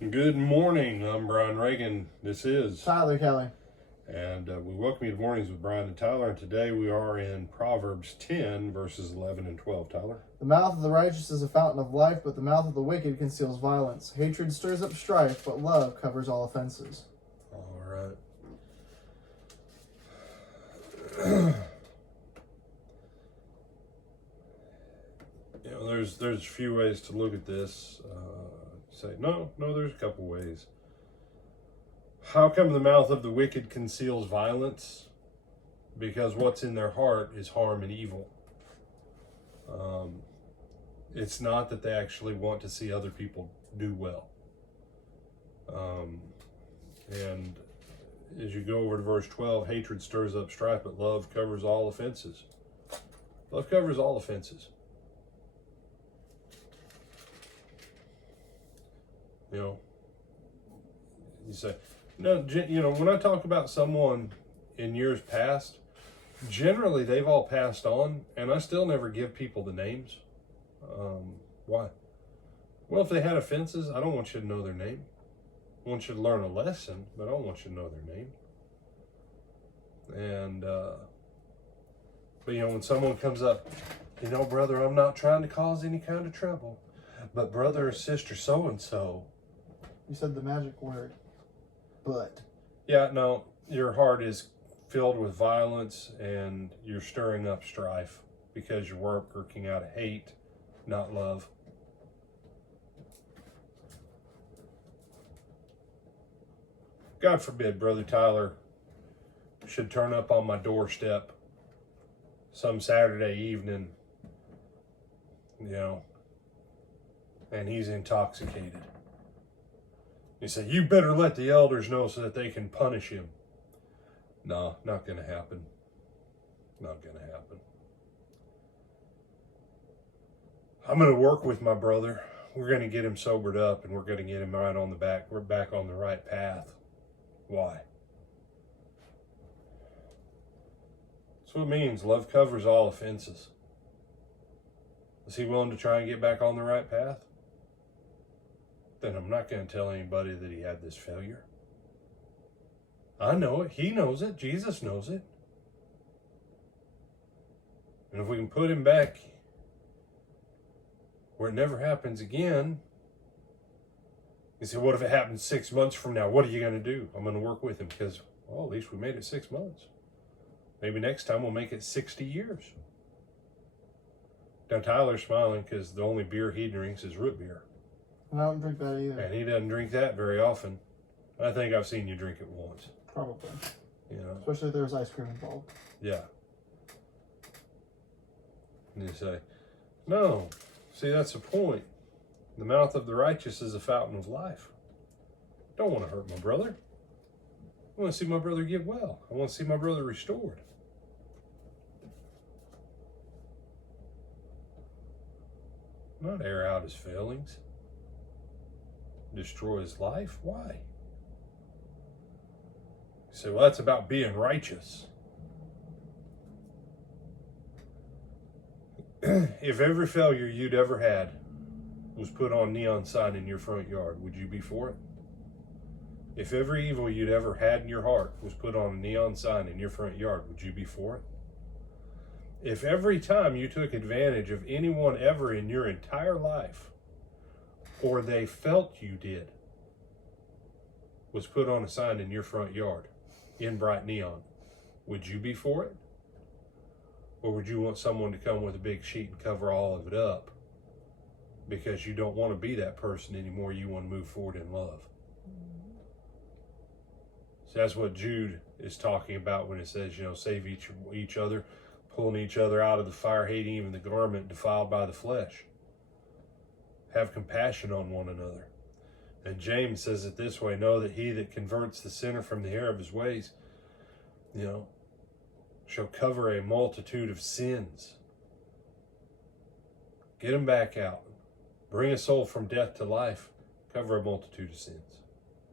Good morning. I'm Brian Reagan. This is Tyler Kelly. And we welcome you to Mornings with Brian and Tyler. And today we are in Proverbs 10, verses 11 and 12. Tyler? The mouth of the righteous is a fountain of life, but the mouth of the wicked conceals violence. Hatred stirs up strife, but love covers all offenses. All right. There's a few ways to look at this. There's a couple ways. How come the mouth of the wicked conceals violence? Because what's in their heart is harm and evil. It's not that they actually want to see other people do well. And as you go over to verse 12, hatred stirs up strife, but love covers all offenses. Love covers all offenses. You say, when I talk about someone in years past, generally they've all passed on, and I still never give people the names. Why? Well, if they had offenses, I don't want you to know their name. I want you to learn a lesson, but I don't want you to know their name. And, when someone comes up, brother, I'm not trying to cause any kind of trouble, but brother or sister so-and-so. You said the magic word, but. Yeah, no, your heart is filled with violence and you're stirring up strife because you're working out of hate, not love. God forbid Brother Tyler should turn up on my doorstep some Saturday evening, and he's intoxicated. You say, you better let the elders know so that they can punish him. No, not going to happen. Not going to happen. I'm going to work with my brother. We're going to get him sobered up, and we're going to get him right on the back. We're back on the right path. Why? That's what it means. Love covers all offenses. Is he willing to try and get back on the right path? Then I'm not going to tell anybody that he had this failure. I know it. He knows it. Jesus knows it. And if we can put him back where it never happens again, you say, what if it happens 6 months from now? What are you going to do? I'm going to work with him because, at least we made it 6 months. Maybe next time we'll make it 60 years. Now Tyler's smiling because the only beer he drinks is root beer. I don't drink that either. And he doesn't drink that very often. I think I've seen you drink it once. Probably. Especially if there's ice cream involved. Yeah. And you say, no. See, that's the point. The mouth of the righteous is a fountain of life. Don't want to hurt my brother. I want to see my brother get well. I want to see my brother restored. Not air out his failings. Destroy his life? Why? You say, well, that's about being righteous. If every failure you'd ever had was put on a neon sign in your front yard, would you be for it? If every evil you'd ever had in your heart was put on a neon sign in your front yard, would you be for it? If every time you took advantage of anyone ever in your entire life, or they felt you did, was put on a sign in your front yard in bright neon, would you be for it? Or would you want someone to come with a big sheet and cover all of it up because you don't want to be that person anymore? You want to move forward in love. So that's what Jude is talking about when it says, save each other, pulling each other out of the fire, hating even the garment defiled by the flesh. Have compassion on one another. And James says it this way, know that he that converts the sinner from the error of his ways, shall cover a multitude of sins. Get him back out. Bring a soul from death to life. Cover a multitude of sins.